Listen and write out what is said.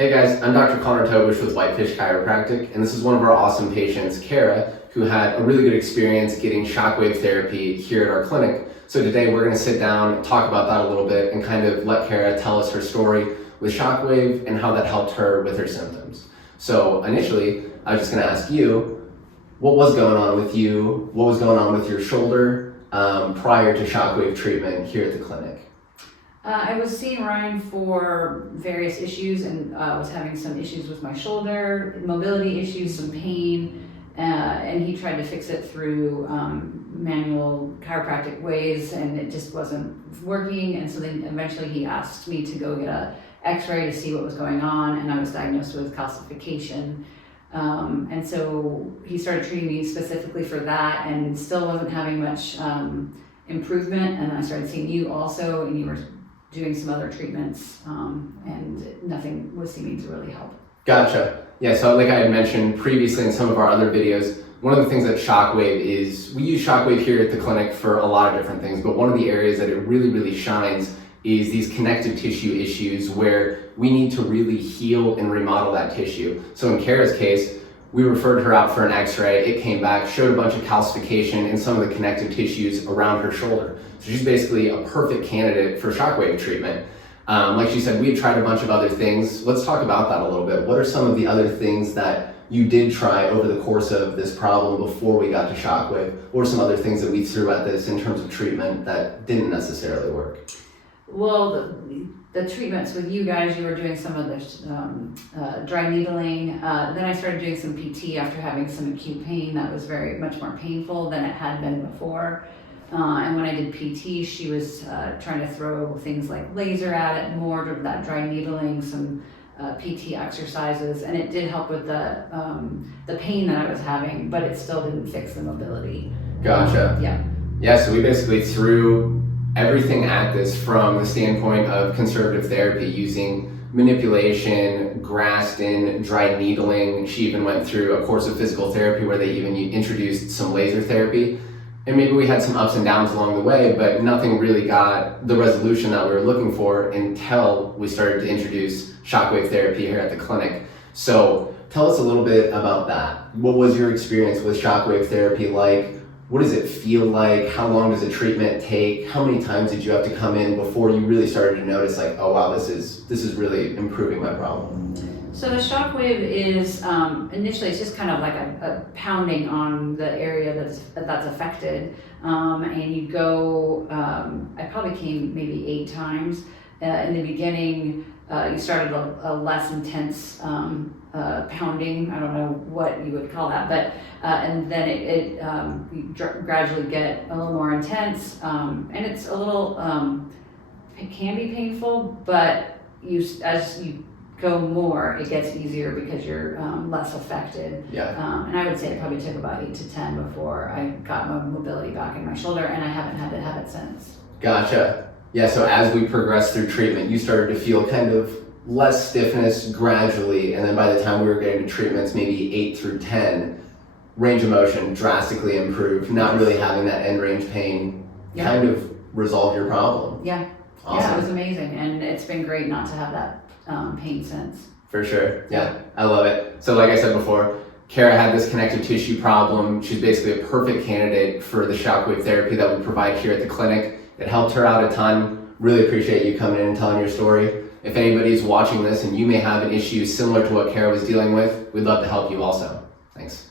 Hey guys, I'm Dr. Tobisch with Whitefish Chiropractic, and this is one of our awesome patients, Kara, who had a really good experience getting shockwave therapy here at our clinic. So today we're going to sit down, talk about that a little bit, and kind of let Kara tell us her story with shockwave and how that helped her with her symptoms. So initially, I was just going to ask you, what was going on with you? What was going on with your shoulder prior to shockwave treatment here at the clinic? I was seeing Ryan for various issues, and was having some issues with my shoulder, mobility issues, some pain, and he tried to fix it through manual chiropractic ways, and it just wasn't working. And so then eventually he asked me to go get a x-ray to see what was going on, and I was diagnosed with calcification. And so he started treating me specifically for that, and still wasn't having much improvement. And I started seeing you also, and you were doing some other treatments, and nothing was seeming to really help. Gotcha. Yeah, so like I had mentioned previously in some of our other videos, one of the things that Shockwave is, we use Shockwave here at the clinic for a lot of different things, but one of the areas that it really shines is these connective tissue issues where we need to really heal and remodel that tissue. So in Kara's case, we referred her out for an x-ray. It came back, showed a bunch of calcification in some of the connective tissues around her shoulder. So she's basically a perfect candidate for shockwave treatment. Like she said, we had tried a bunch of other things. Let's talk about that a little bit. What are some of the other things that you did try over the course of this problem before we got to shockwave? Or some other things that we threw at this in terms of treatment that didn't necessarily work? Well, the treatments with you guys, you were doing some of the dry needling. Then I started doing some PT after having some acute pain that was very much more painful than it had been before. And when I did PT, she was trying to throw things like laser at it, more of that dry needling, some PT exercises, and it did help with the pain that I was having, but it still didn't fix the mobility. Gotcha. Yeah, so we basically threw everything at this from the standpoint of conservative therapy, using manipulation, Graston, dry needling. She even went through a course of physical therapy where they even introduced some laser therapy. And maybe we had some ups and downs along the way, but nothing really got the resolution that we were looking for until we started to introduce shockwave therapy here at the clinic. So tell us a little bit about that. What was your experience with shockwave therapy like? What does it feel like? How long does a treatment take? How many times did you have to come in before you really started to notice, like, oh wow, this is really improving my problem? So the shockwave is initially it's just kind of like a pounding on the area that's affected, and you go. I probably came maybe 8 times. In the beginning, you started a less intense pounding. I don't know what you would call that, but and then you gradually get a little more intense, and it's a little. It can be painful, but as you go more, it gets easier because you're less affected. Yeah. And I would say it probably took about 8 to 10 before I got my mobility back in my shoulder, and I haven't had to have it since. Gotcha. Yeah, so as we progressed through treatment, you started to feel kind of less stiffness gradually, and then by the time we were getting to treatments, maybe 8 through 10, range of motion drastically improved, not really having that end range pain kind of resolve your problem. Yeah. Awesome. Yeah, it was amazing, and it's been great not to have that pain since. For sure. Yeah, I love it. So like I said before, Kara had this connective tissue problem. She's basically a perfect candidate for the shockwave therapy that we provide here at the clinic. It helped her out a ton. Really appreciate you coming in and telling your story. If anybody's watching this and you may have an issue similar to what Kara was dealing with, we'd love to help you also. Thanks.